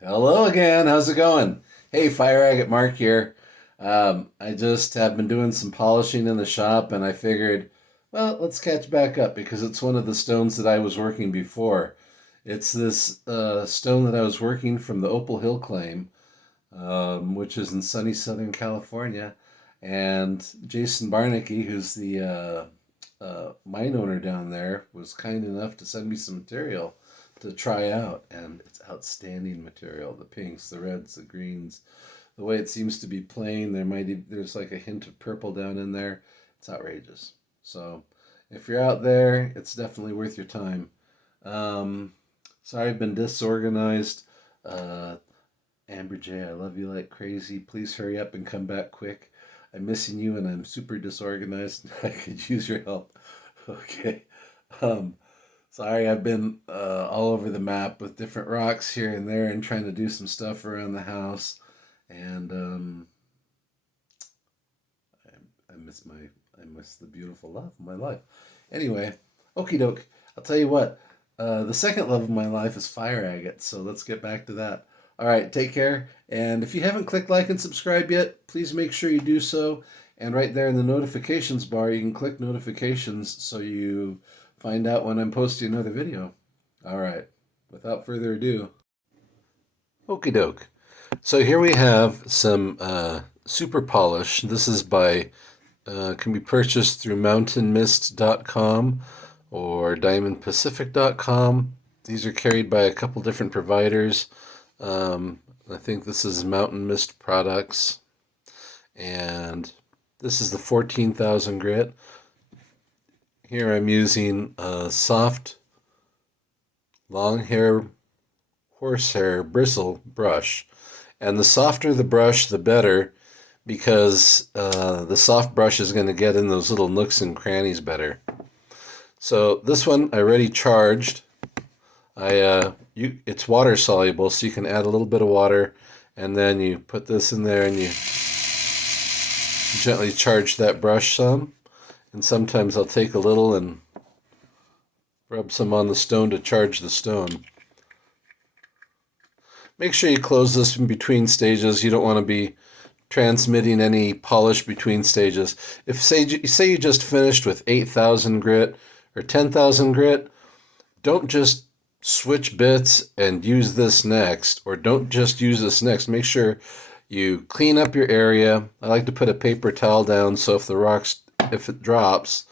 Hello again. How's it going? Hey, Fire Agate Mark here. I just have been doing some polishing in the shop, and I figured, well, let's catch back up because it's one of the stones that I was working before. It's this stone that I was working from the Opal Hill claim, which is in sunny Southern California. And Jason Barnicky, who's the mine owner down there, was kind enough to send me some material to try out, and it's outstanding material. The pinks, the reds, the greens, the way it seems to be playing. There's like a hint of purple down in there. It's outrageous. So if you're out there, it's definitely worth your time. Um, Sorry, I've been disorganized. Uh, Amber J, I love you like crazy. Please hurry up and come back quick. I'm missing you and I'm super disorganized. I could use your help. Okay. Um, Sorry, I've been all over the map with different rocks here and there and trying to do some stuff around the house. And I miss the beautiful love of my life. Anyway, okie doke. I'll tell you what. The second love of my life is fire agate. So let's get back to that. All right, take care. And if you haven't clicked like and subscribe yet, please make sure you do so. And right there in the notifications bar, you can click notifications so you find out when I'm posting another video. All right, without further ado, okie doke. So here we have some super polish. This is can be purchased through mountainmist.com or diamondpacific.com. These are carried by a couple different providers. I think this is Mountain Mist Products, and this is the 14,000 grit. Here I'm using a soft, long hair, horsehair bristle brush. And the softer the brush, the better, because the soft brush is going to get in those little nooks and crannies better. So this one I already charged. It's water soluble, so you can add a little bit of water, and then you put this in there and you gently charge that brush some. And sometimes I'll take a little and rub some on the stone to charge the stone. Make sure you close this in between stages. You don't want to be transmitting any polish between stages. If say you just finished with 8,000 grit or 10,000 grit, don't just switch bits and use this next, or don't just use this next. Make sure you clean up your area. I like to put a paper towel down so if it drops,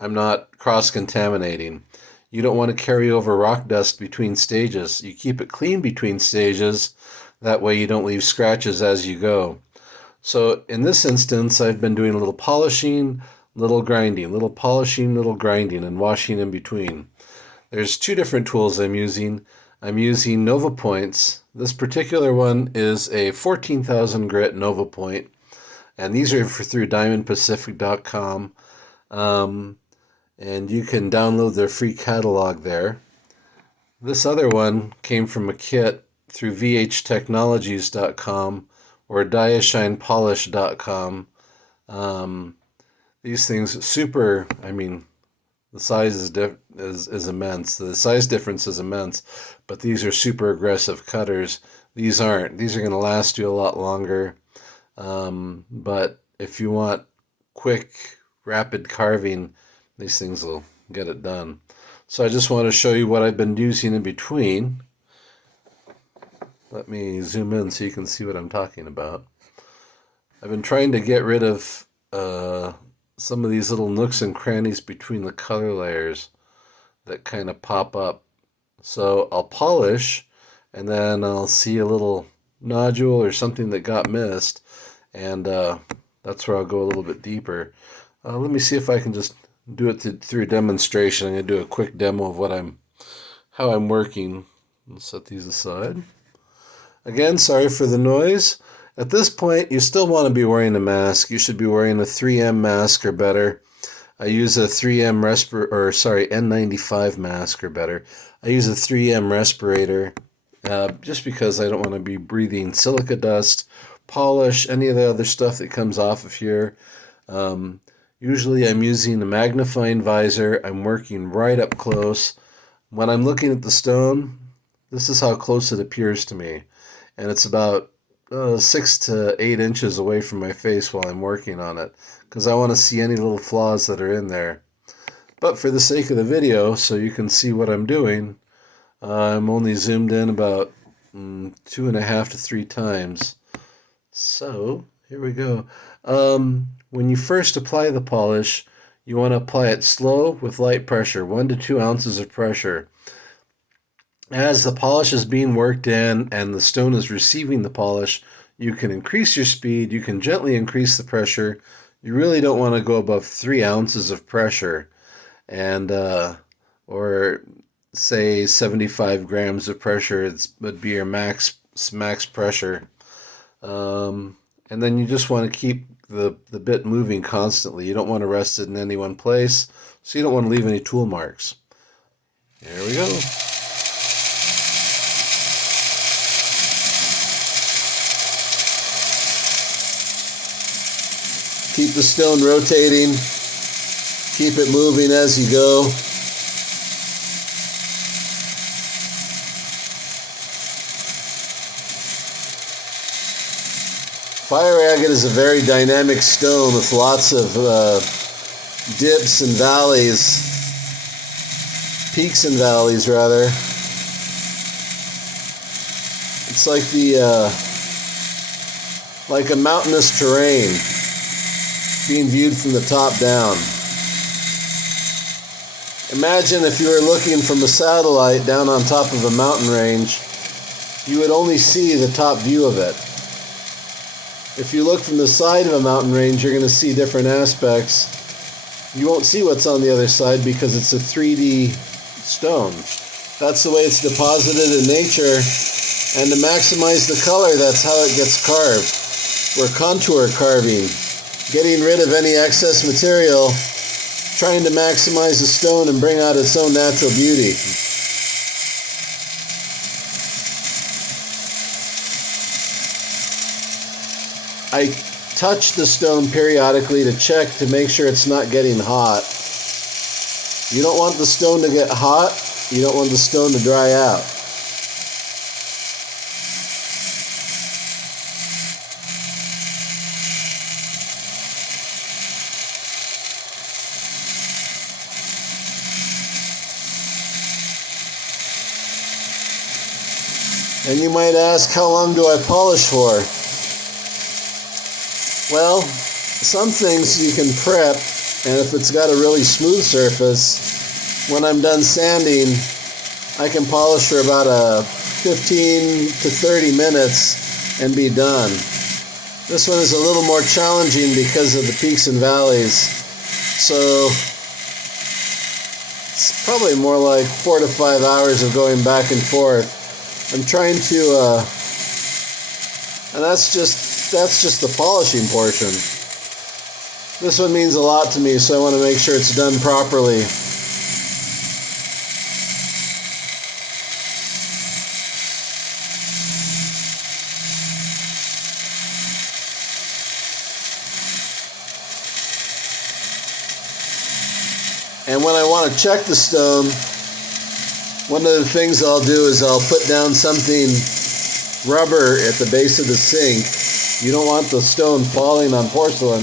I'm not cross-contaminating. You don't want to carry over rock dust between stages. You keep it clean between stages. That way you don't leave scratches as you go. So in this instance, I've been doing a little polishing, little grinding, little polishing, little grinding, and washing in between. There's two different tools I'm using. I'm using Nova Points. This particular one is a 14,000 grit Nova Point, and these are through diamondpacific.com. And you can download their free catalog there. This other one came from a kit through vhtechnologies.com or diashinepolish.com. These things super, the size is immense. The size difference is immense, but these are super aggressive cutters. These aren't. These are going to last you a lot longer. But if you want quick, rapid carving, these things will get it done. So I just want to show you what I've been using in between. Let me zoom in so you can see what I'm talking about. I've been trying to get rid of some of these little nooks and crannies between the color layers that kind of pop up. So I'll polish, and then I'll see a little nodule or something that got missed, and that's where I'll go a little bit deeper. Let me see if I can just do it through a demonstration. I'm going to do a quick demo of how I'm working. I'll set these aside. Again, sorry for the noise. At this point, you still want to be wearing a mask. You should be wearing a 3M mask or better. I use a 3M N95 mask or better. I use a 3M respirator just because I don't want to be breathing silica dust, polish, any of the other stuff that comes off of here. Usually I'm using a magnifying visor. I'm working right up close. When I'm looking at the stone, This is how close it appears to me. And it's about 6 to 8 inches away from my face while I'm working on it, because I want to see any little flaws that are in there. But for the sake of the video, so you can see what I'm doing, I'm only zoomed in about 2.5 to 3 times. So here we go. When you first apply the polish, you want to apply it slow with light pressure, 1 to 2 ounces of pressure. As the polish is being worked in and the stone is receiving the polish, you can increase your speed, you can gently increase the pressure. You really don't want to go above 3 ounces of pressure, and or say 75 grams of pressure would be your max pressure. And then you just want to keep the bit moving constantly. You don't want to rest it in any one place, so you don't want to leave any tool marks. There we go. Keep the stone rotating. Keep it moving as you go. Fire agate is a very dynamic stone with lots of dips and valleys, peaks and valleys rather. It's like like a mountainous terrain being viewed from the top down. Imagine if you were looking from a satellite down on top of a mountain range, you would only see the top view of it. If you look from the side of a mountain range, you're going to see different aspects. You won't see what's on the other side because it's a 3D stone. That's the way it's deposited in nature. And to maximize the color, that's how it gets carved. We're contour carving, getting rid of any excess material, trying to maximize the stone and bring out its own natural beauty. I touch the stone periodically to check to make sure it's not getting hot. You don't want the stone to get hot. You don't want the stone to dry out. And you might ask, how long do I polish for? Well, some things you can prep, and if it's got a really smooth surface, when I'm done sanding, I can polish for about 15 to 30 minutes and be done. This one is a little more challenging because of the peaks and valleys, so it's probably more like 4 to 5 hours of going back and forth. I'm trying to, and that's just the polishing portion. This one means a lot to me, so I want to make sure it's done properly. And when I want to check the stone, one of the things I'll do is I'll put down something rubber at the base of the sink. You don't want the stone falling on porcelain.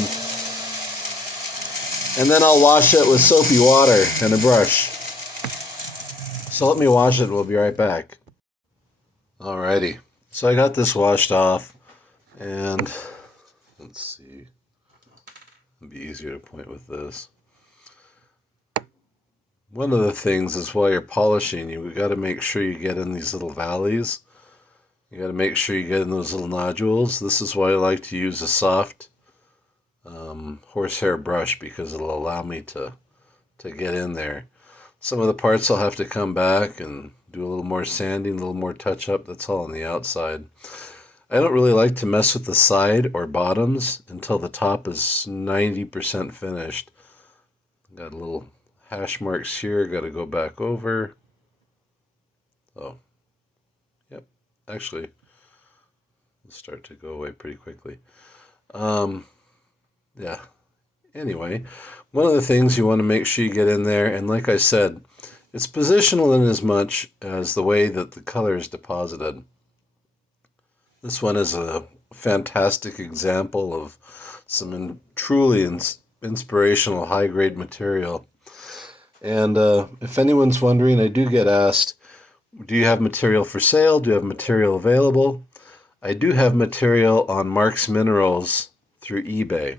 And then I'll wash it with soapy water and a brush. So let me wash it, we'll be right back. Alrighty, so I got this washed off, and let's see, it'll be easier to point with this. One of the things is while you're polishing, you've got to make sure you get in these little valleys. You got to make sure you get in those little nodules. This is why I like to use a soft horsehair brush, because it'll allow me to get in there. Some of the parts I'll have to come back and do a little more sanding, a little more touch up. That's all on the outside. I don't really like to mess with the side or bottoms until the top is 90% finished. Got a little hash marks here, got to go back over. Oh, yep, actually, it'll start to go away pretty quickly. Yeah, anyway, one of the things you want to make sure you get in there, and like I said, It's positional in as much as the way that the color is deposited. This one is a fantastic example of some truly inspirational high-grade material. And if anyone's wondering, I do get asked, do you have material for sale? Do you have material available? I do have material on Mark's Minerals through eBay.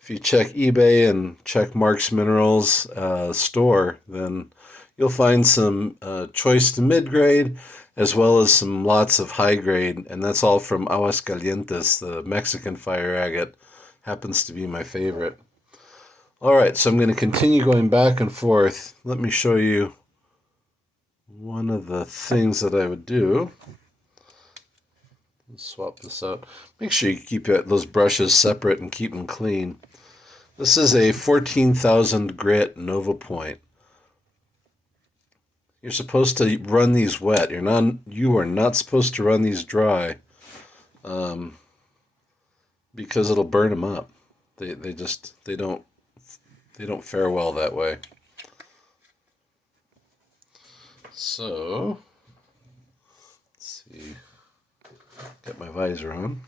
If you check eBay and check Mark's Minerals store, then you'll find some choice to mid-grade, as well as some lots of high-grade, and that's all from Aguascalientes, the Mexican fire agate. Happens to be my favorite. All right, so I'm going to continue going back and forth. Let me show you one of the things that I would do. Let's swap this out. Make sure you keep those brushes separate and keep them clean. This is a 14,000 grit Nova Point. You're supposed to run these wet. You are not supposed to run these dry, because it'll burn them up. They don't fare well that way. So let's see. Get my visor on.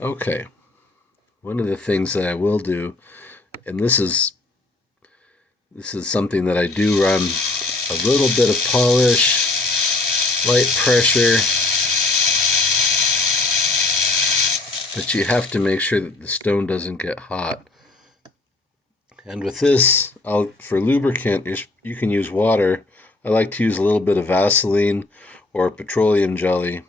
Okay. One of the things that I will do, and this is something that I do run a little bit of polish, light pressure, but you have to make sure that the stone doesn't get hot. And with this, for lubricant, you can use water. I like to use a little bit of Vaseline or petroleum jelly.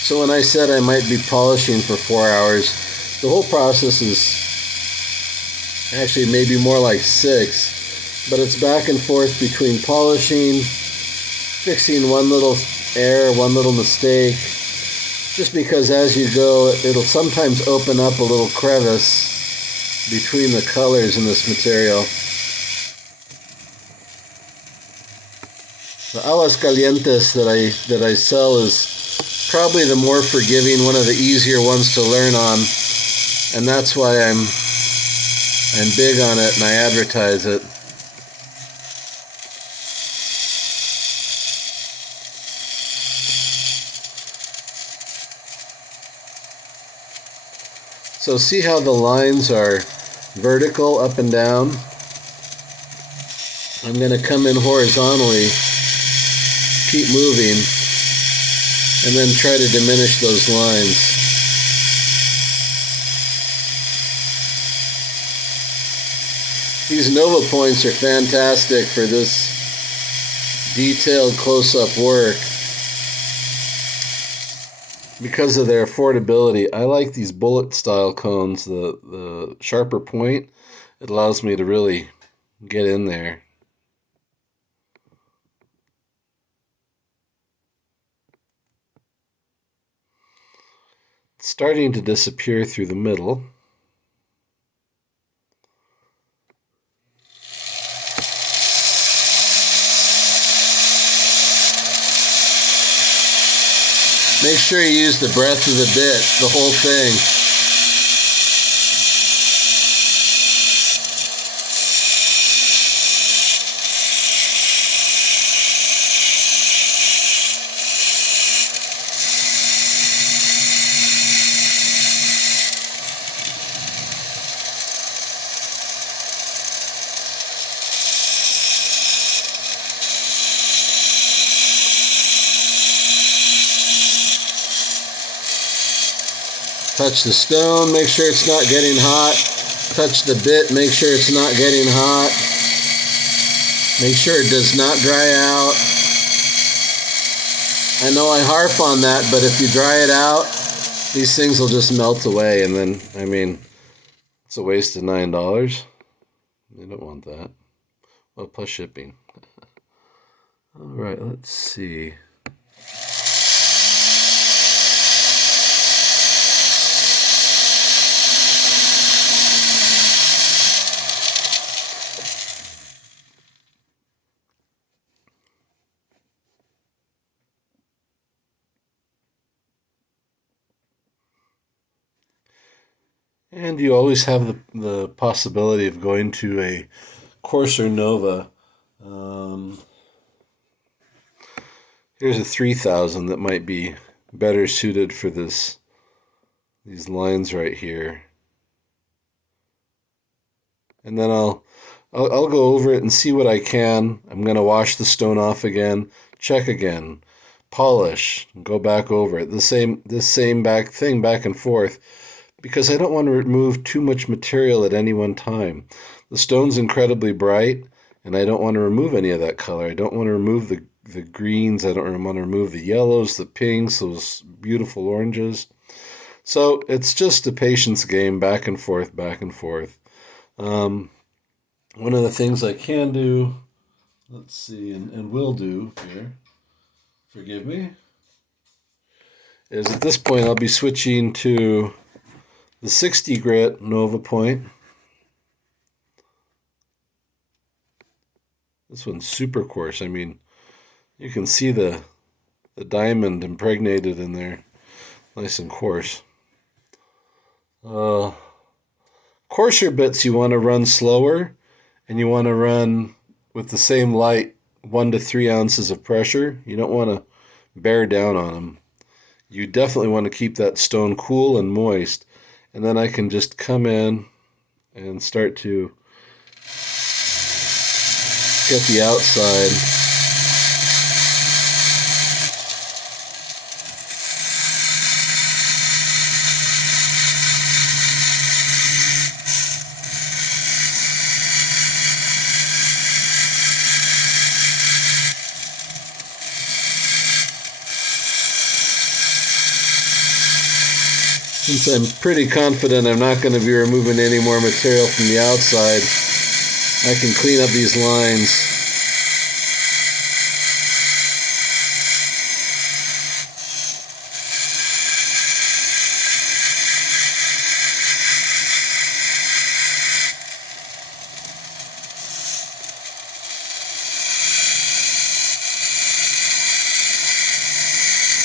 So when I said I might be polishing for 4 hours, the whole process is actually maybe more like 6, but it's back and forth between polishing, fixing one little error, one little mistake, just because as you go, it'll sometimes open up a little crevice between the colors in this material. The Aguascalientes that I sell is probably the more forgiving, one of the easier ones to learn on, and that's why I'm big on it and I advertise it. So see how the lines are vertical up and down? I'm going to come in horizontally, keep moving, and then try to diminish those lines. These Nova points are fantastic for this detailed close-up work because of their affordability. I like these bullet style cones. The sharper point, it allows me to really get in there. It's starting to disappear through the middle. Make sure you use the breadth of the bit, the whole thing. Touch the stone, make sure it's not getting hot. Touch the bit, make sure it's not getting hot. Make sure it does not dry out. I know I harp on that, but if you dry it out, these things will just melt away, and then, I mean, it's a waste of $9. You don't want that. Well, plus shipping. All right, let's see. And you always have the possibility of going to a coarser nova. Um, Here's a 3000 that might be better suited for these lines right here. And then I'll go over it and see what I can. I'm going to wash the stone off again, check again, polish, go back over it. This same back thing back and forth, because I don't want to remove too much material at any one time. The stone's incredibly bright, and I don't want to remove any of that color. I don't want to remove the greens. I don't want to remove the yellows, the pinks, those beautiful oranges. So it's just a patience game, back and forth, back and forth. One of the things I can do, let's see, and will do here, forgive me, is at this point I'll be switching to the 60 grit Nova Point. This one's super coarse. I mean, you can see the diamond impregnated in there, nice and coarse. Coarser bits you want to run slower, and you want to run with the same light, 1 to 3 ounces of pressure. You don't want to bear down on them. You definitely want to keep that stone cool and moist. And then I can just come in and start to get the outside. Since I'm pretty confident I'm not going to be removing any more material from the outside, I can clean up these lines.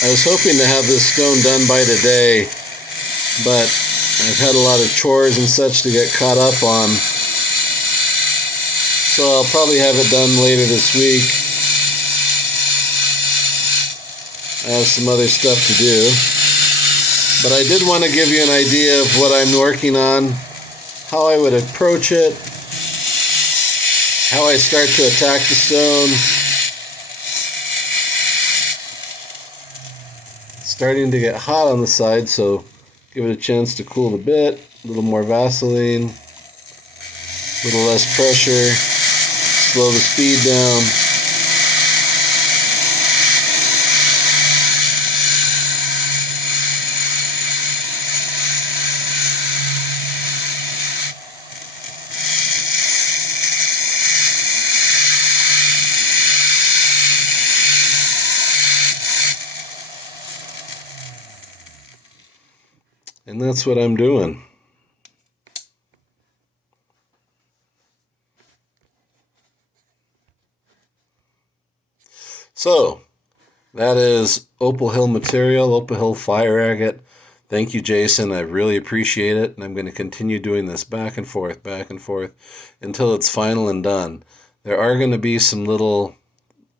I was hoping to have this stone done by today, but I've had a lot of chores and such to get caught up on. So I'll probably have it done later this week. I have some other stuff to do. But I did want to give you an idea of what I'm working on, how I would approach it, how I start to attack the stone. It's starting to get hot on the side, so give it a chance to cool a bit. A little more Vaseline, a little less pressure, slow the speed down. And that's what I'm doing. So, that is Opal Hill material, Opal Hill fire agate. Thank you, Jason. I really appreciate it. And I'm going to continue doing this back and forth until it's final and done. There are going to be some little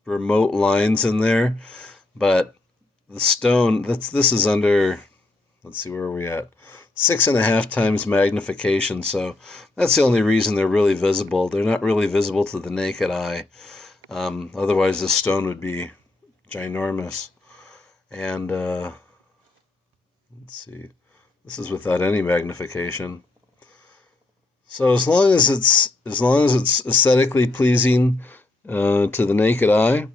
remote lines in there, but the stone, this is under, let's see, where are we at? 6.5 times magnification. So that's the only reason they're really visible. They're not really visible to the naked eye. Otherwise, this stone would be ginormous. And let's see, this is without any magnification. So as long as it's aesthetically pleasing to the naked eye,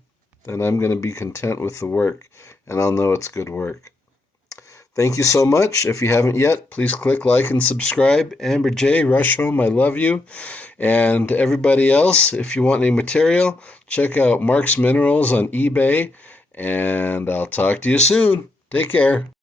then I'm going to be content with the work, and I'll know it's good work. Thank you so much. If you haven't yet, please click like and subscribe. Amber J, Rush Home, I love you. And everybody else, if you want any material, check out Mark's Minerals on eBay. And I'll talk to you soon. Take care.